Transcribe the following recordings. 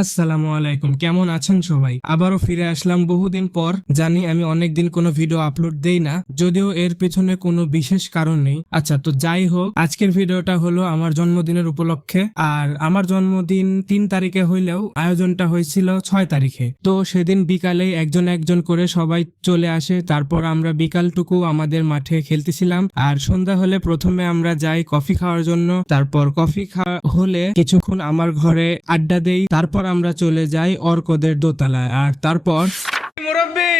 আসসালামু আলাইকুম, কেমন আছেন সবাই? আবারও ফিরে আসলাম বহুদিন পর। জানি আমি অনেকদিন কোনো ভিডিও আপলোড দেই না, যদিও এর পেছনে কোনো বিশেষ কারণ নেই। আচ্ছা, তো যাই হোক, আজকের ভিডিওটা হলো আমার জন্মদিনের উপলক্ষে। আর আমার জন্মদিন 3 তারিখে হইলেও আয়োজনটা হয়েছিল 6 তারিখে। তো সেদিন বিকালে একজন একজন করে সবাই চলে আসে। তারপর আমরা বিকালটুকু আমাদের মাঠে খেলতেছিলাম। আর সন্ধ্যা হলে প্রথমে আমরা যাই কফি খাওয়ার জন্য। তারপর কফি খাওয়া হলে কিছুক্ষণ আমার ঘরে আড্ডা দেই। তারপর আমরা চলে যাই অর্কদের দোতলায়। আর তারপর মুরব্বি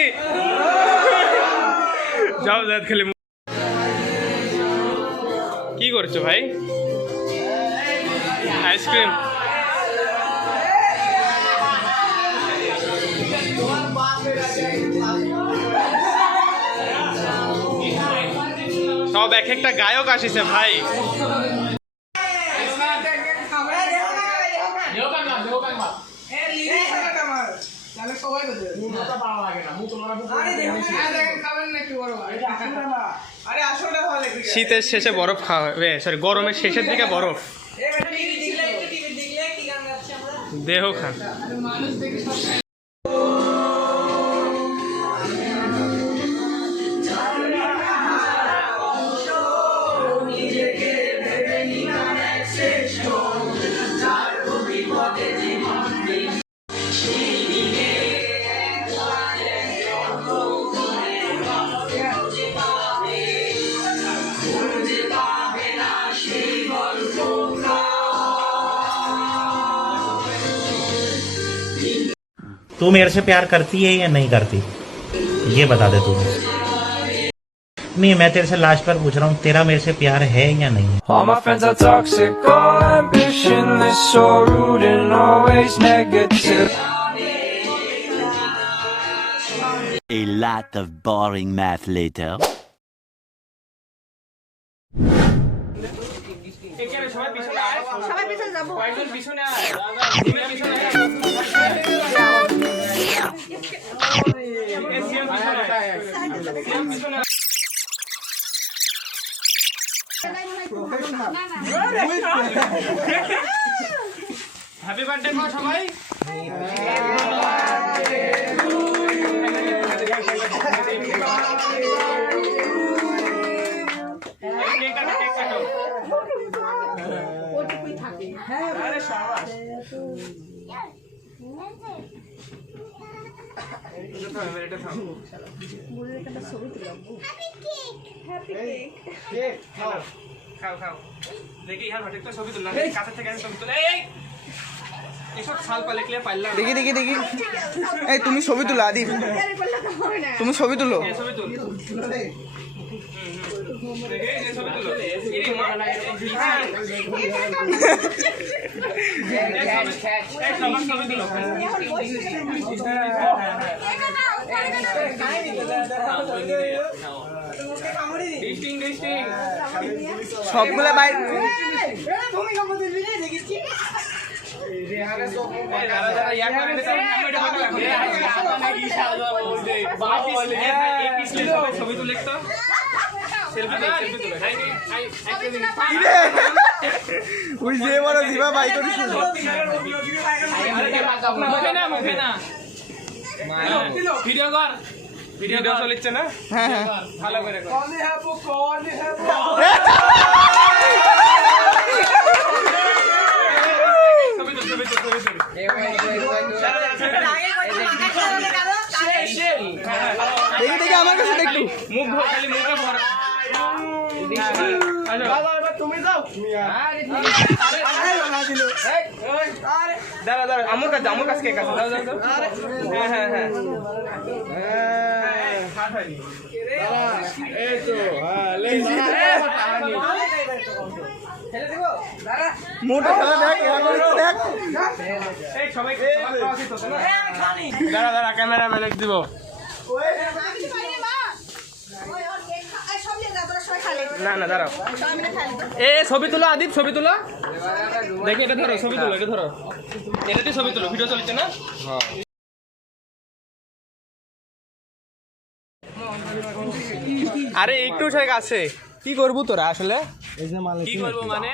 যাও জাত খেলে। কি করছো ভাই? আইসক্রিম সব এক একটা গায়ক আসিছে ভাই। শীতের শেষে বরফ খাওয়া হবে, সরি গরমের শেষের দিকে বরফ। দেহ খান। तू मेरे से प्यार करती है या नहीं करती, ये बता दे तू। नहीं, मैं तेरे से लास्ट बार पूछ रहा हूँ, तेरा मेरे से प्यार है या नहीं? All my friends are toxic, all ambitionless, so rude and always negative. A lot of boring math later. সবাই পিছনে যাবো। হ্যাপি বার্থডে মা সবাই। খাও খাও দেখি ইয়ার হঠাৎ তো ছবি তুললাম কাছে থেকে ছবি তুলে। এই এসব ছাল পালে ক্লিয়ার পাইলাম। দেখি দেখি দেখি, এই তুমি ছবি তুলো আদি, তুমি ছবি তুলো। ছবি তুল দেখি এই ছবি তুলো। এই মা এই সবার ছবি তুলো। ডিস্টিং ডিস্টিং সবগুলো বাইর। ছবি তুলে তো ওই যে বড় দিবা বাই করিস মুখে না মুখে না ভিডিও কর। ভিডিও চলছে না? হ্যাঁ হ্যাঁ, ভালো করে কর। ছবি তুল ছবি তুল ছবি তুল। দেখি দেখি আমার কাছে একটু মুখ ধর, খালি মুখে ভর। দাঁড়া দাঁড়া, আমার কাছে কে কাছে দাও দাও দাও। হ্যাঁ হ্যাঁ হ্যাঁ মোটা খেলা দেখ, দেখ এই সবাই দাঁড়া দাঁড়া, ক্যামেরাম্যান এক দিব। না না দাঁড়াও, এ ছবি তুলো আদিপ, ছবি তুলো। দেখি এটা ধরো, ছবি তুলো, এটা ধরো, এটাতে ছবি তুলো। ভিডিও চলছে না? আরে একটু শেখ আছে। কি করবো তোরা আসলে? কি করবো মানে?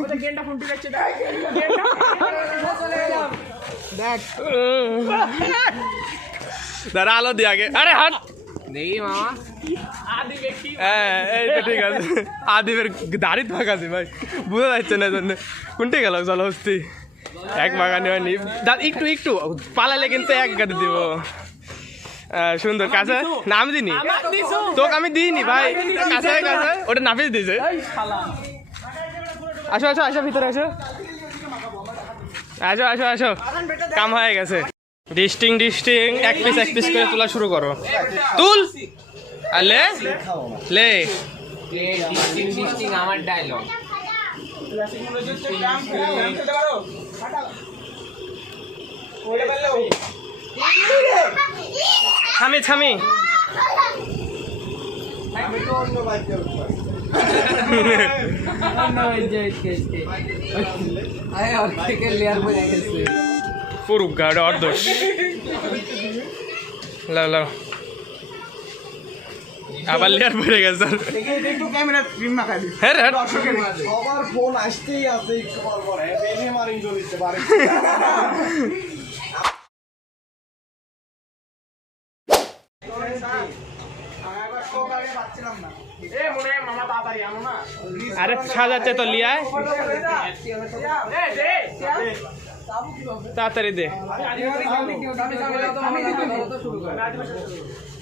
ওটা গেন্ডা ফুন্টি যাচ্ছে দেখ দাঁড়া আলো দিয়ে আগে আরে হাট দেখি মামা হ্যাঁ এই তো ঠিক আছে আদিবের দাড়ি থাকাছে ভাই বুঝা যাচ্ছে না জন্য কোনটি গেল চলো হস্তি এক বাগানে হয়নি একটু একটু পালালে কিন্তু এক গাড়ি দিব সুন্দর কাছে না আমি দিনি তোকে আমি দিইনি ভাই কাছে কাছে ওটা নাপিস দিয়েছে আসো আসো আসো ভিতরে আসো আসো আসো আসো কাম হয়ে গেছে ডিস্টিং এক পিস করে তোলা শুরু করো তুল আর লে লে আমার ডায়লগ থামি থামি পুরুক গাড়ি অর্ধশ লাও আবার লেয়ার পড়ে গেছে একটু ক্যামেরা ফিল্ম মাখাই দিই হ্যাঁ রে সবার ফোন আসতেই আছে একটু পর পর বেনে মারিং চলতে পারে আরে সাজাচ্ছে তো লিয়ায় তাড়াতাড়ি দে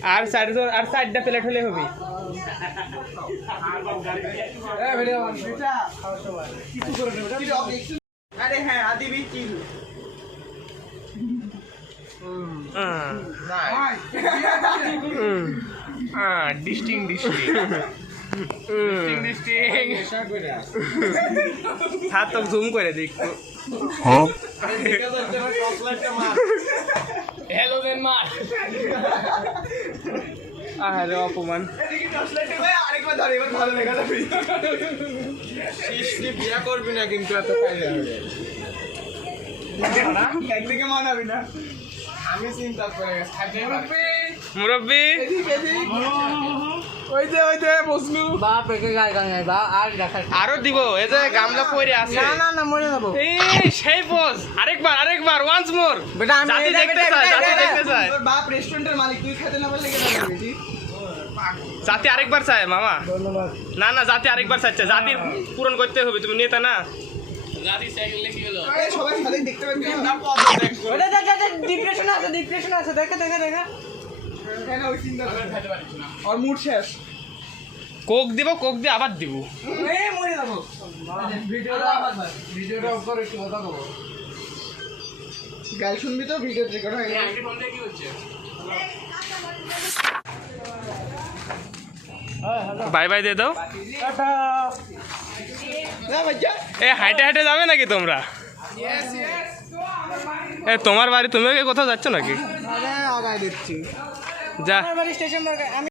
আর সাইডটা প্লেট হলে হবি আরে হ্যাঁ আদিবি চিল ডিস্টিং হাত তো জুম করে দেখ হ্যালো দেন মার আরে অপমান আরেকবার ধরে এবার ভালো লেখা যাবে বিয়া করবি না কিন্তু এত কাজে হবে একদিকে মানাবি না আমি চিন্তা করে গেছি মুরব্বি ওই যে বসলু বাপ একে গায় গায় বা আর দেখা আরো দিব এই যে গামলা পরে আছে না মরে যাবো এই সেই পোজ আরেকবার ওয়ান্স মোর বেটা আমি জাতি দেখতে চায় তোর বাপ রেস্টুরেন্টের মালিক তুই খেতে না পারলে কেন যাবি জাতি আরেকবার চায় মামা না জাতি আরেকবার চাইছে জাতির পূরণ করতে হবে তুমি নেতা না এই সবাই সাথে দেখতে পাচ্ছি না ওটা ডিপ্রেশন আছে দেখা কেন ওই চিন্তা করে খেতে পারিস না আর মুড শেষ কোক দিয়ে আবার দিব এই মরে যাবো ভিডিওটা অফ করে একটু কথা বলো গাল শুনবি তো ভিডিও রেকর্ড হয়ে গেছে বাই বাই দিয়ে দাও না ভাইয়া এ হাইটে যাবে নাকি তোমরা এ তোমার বাড়ি তুমিও কি কোথাও যাচ্ছ নাকি আগায় দিচ্ছি যা স্টেশন আমি